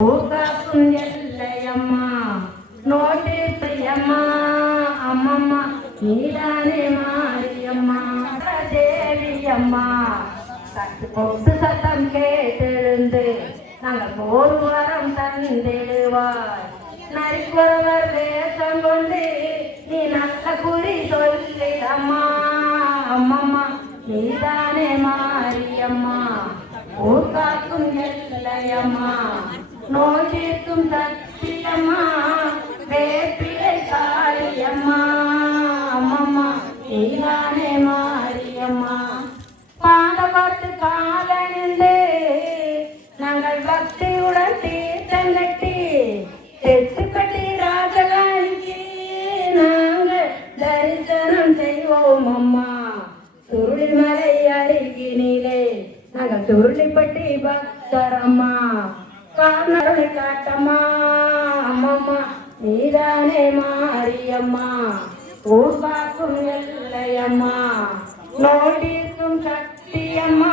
ஊர்காக்கும் எல்லையம்மா நோட்டியம்மா அம்மம்மா நீதானே மாரியம்மா தேவியம்மா கொத்து சத்தம் கேட்டெழுந்து நாங்கள் ஒரு வரம் தந்திடுவார் நரிக்குறவர் வேஷம் கொண்டு நீ நல்ல குறி சொல்லிடம்மா அம்மம்மா நீதானே மாரியம்மா ஊர்காக்கும் எல்லையம்மா நோய் தீர்க்கும் சக்தியம்மா வேப்பிலை காளியம்மா அம்மம்மா நீதானே மாரியம்மா பாதபாட்டு காலனிலே நாங்கள் பக்தியுடன் தீர்த்தம் கட்டி தெற்கு கட்டி ராஜகாணிக்கு நாங்கள் தரிசனம் செய்வோம் அம்மா சுருளிமலை அருகினிலே நாங்கள் சுருளிப்பட்டி பக்தரம்மா காரணரை காட்டம்மா அம்மம்மா நீதானே மாரியம்மா ஊர்காக்கும் எல்லையம்மா நோடிக்கும் சக்தியம்மா